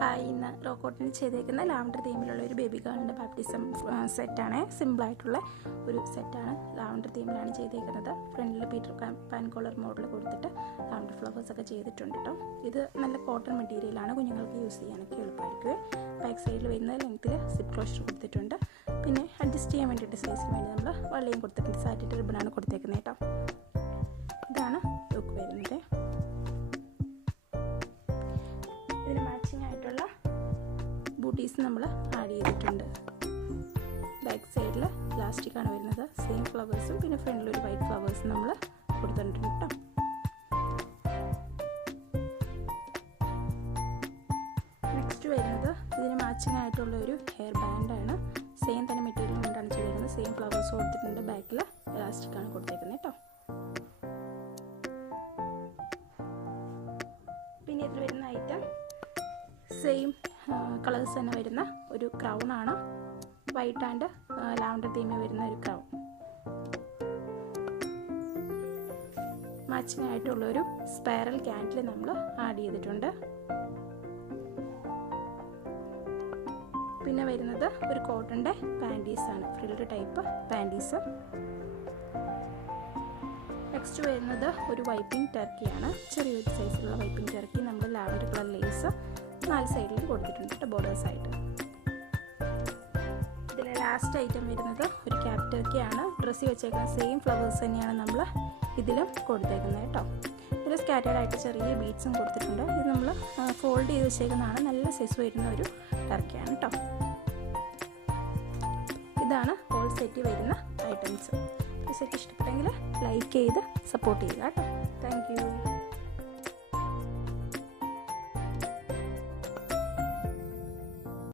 Hi, ഇന്ന് റോക്കോട്ടിന് ചെയ്തേക്കുന്ന lavender തീമിലുള്ള ഒരു ബേബി ഗേളിൻ്റെ ബാപ്റ്റിസം സെറ്റാണ്. സിമ്പിളായിട്ടുള്ള ഒരു സെറ്റാണ്. ലാവൻഡർ തീമിലാണ് ചെയ്തേക്കുന്നത്. ഫ്രണ്ടിൽ പീറ്റർ പാൻ കോളർ മോഡൽ കൊടുത്തിട്ട് ലാവൻഡർ ഫ്ലവേഴ്സൊക്കെ ചെയ്തിട്ടുണ്ട് കേട്ടോ. ഇത് നല്ല കോട്ടൺ മെറ്റീരിയലാണ്, കുഞ്ഞുങ്ങൾക്ക് യൂസ് ചെയ്യാനൊക്കെ എളുപ്പമായിരിക്കും. ബാക്ക് സൈഡിൽ വരുന്ന ലെങ്ത്തിൽ സിപ്പ് ക്ലോഷർ കൊടുത്തിട്ടുണ്ട്. പിന്നെ അഡ്ജസ്റ്റ് ചെയ്യാൻ വേണ്ടിയിട്ട് സൈസിന് വേണ്ടി നമ്മൾ വള്ളിയും കൊടുത്തിട്ടുണ്ട്. സാറ്റിൻ്റെ റിബണാണ് കൊടുത്തേക്കുന്നത് കേട്ടോ. ഇതാണ് ലുക്ക് വരുന്നത്. ഇതിന് മാച്ചിങ് ആയിട്ടുള്ള ബൂട്ടീസ് നമ്മൾ ആഡ് ചെയ്തിട്ടുണ്ട്. ബാക്ക് സൈഡിൽ പ്ലാസ്റ്റിക്കാണ് വരുന്നത്. സെയിം ഫ്ലവേഴ്സും പിന്നെ ഫ്രണ്ടിൽ ഒരു വൈറ്റ് ഫ്ലവേഴ്സും നമ്മൾ കൊടുത്തിട്ടുണ്ട് കേട്ടോ. നെക്സ്റ്റ് വരുന്നത് ഇതിന് മാച്ചിങ് ആയിട്ടുള്ള ഒരു ഹെയർ ബാൻഡാണ്. സെയിം തന്നെ മെറ്റീരിയൽ കൊണ്ടാണ് ചെയ്തിരിക്കുന്നത്. സെയിം ഫ്ലവേഴ്സ് കൊടുത്തിട്ടുണ്ട്. ബാക്കിൽ പ്ലാസ്റ്റിക്കാണ് കൊടുത്തേക്കുന്നത് കേട്ടോ. പിന്നെ ഇതിൽ വരുന്ന ഐറ്റം സെയിം കളേഴ്സ് തന്നെ വരുന്ന ഒരു ക്രൗൺ ആണ്. വൈറ്റ് ആൻഡ് ലാവൻഡർ തീമിൽ വരുന്ന ഒരു ക്രൗൺ. മാച്ചിങ് ആയിട്ടുള്ളൊരു സ്പൈറൽ ക്യാൻഡിൽ നമ്മൾ ആഡ് ചെയ്തിട്ടുണ്ട്. പിന്നെ വരുന്നത് ഒരു കോട്ടൻ്റെ പാൻറ്റീസാണ്, ഫ്രിൽഡ് ടൈപ്പ് പാൻറ്റീസ്. നെക്സ്റ്റ് വരുന്നത് ഒരു വൈപ്പിംഗ് ടർക്കിയാണ്. ചെറിയൊരു സൈസിലുള്ള വൈപ്പിംഗ് ടർക്കി. നമ്മൾ ലാവൻഡർ കളർ ലേസ് 4 സൈഡിലും കൊടുത്തിട്ടുണ്ട് ബോർഡേഴ്സ് ആയിട്ട്. ഇതിലെ ലാസ്റ്റ് ഐറ്റം വരുന്നത് ഒരു ക്യാപ് ടർക്കിയാണ്. ഡ്രസ്സിൽ വെച്ചേക്കുന്ന സെയിം ഫ്ലവേഴ്സ് തന്നെയാണ് നമ്മൾ ഇതിലും കൊടുത്തേക്കുന്നത് കേട്ടോ. ഇതിൽ സ്കാറ്റേഡ് ആയിട്ട് ചെറിയ ബീഡ്സും കൊടുത്തിട്ടുണ്ട്. ഇത് നമ്മൾ ഫോൾഡ് ചെയ്ത് വെച്ചേക്കുന്നതാണ്. നല്ല സൈസ് വരുന്ന ഒരു ടർക്കിയാണ് കേട്ടോ. ഇതാണ് ഹോൾ സെറ്റ് വരുന്ന ഐറ്റംസ്. ഈ സെറ്റ് ഇഷ്ടപ്പെട്ടെങ്കിൽ ലൈക്ക് ചെയ്ത് സപ്പോർട്ട് ചെയ്യുക കേട്ടോ. Thank you.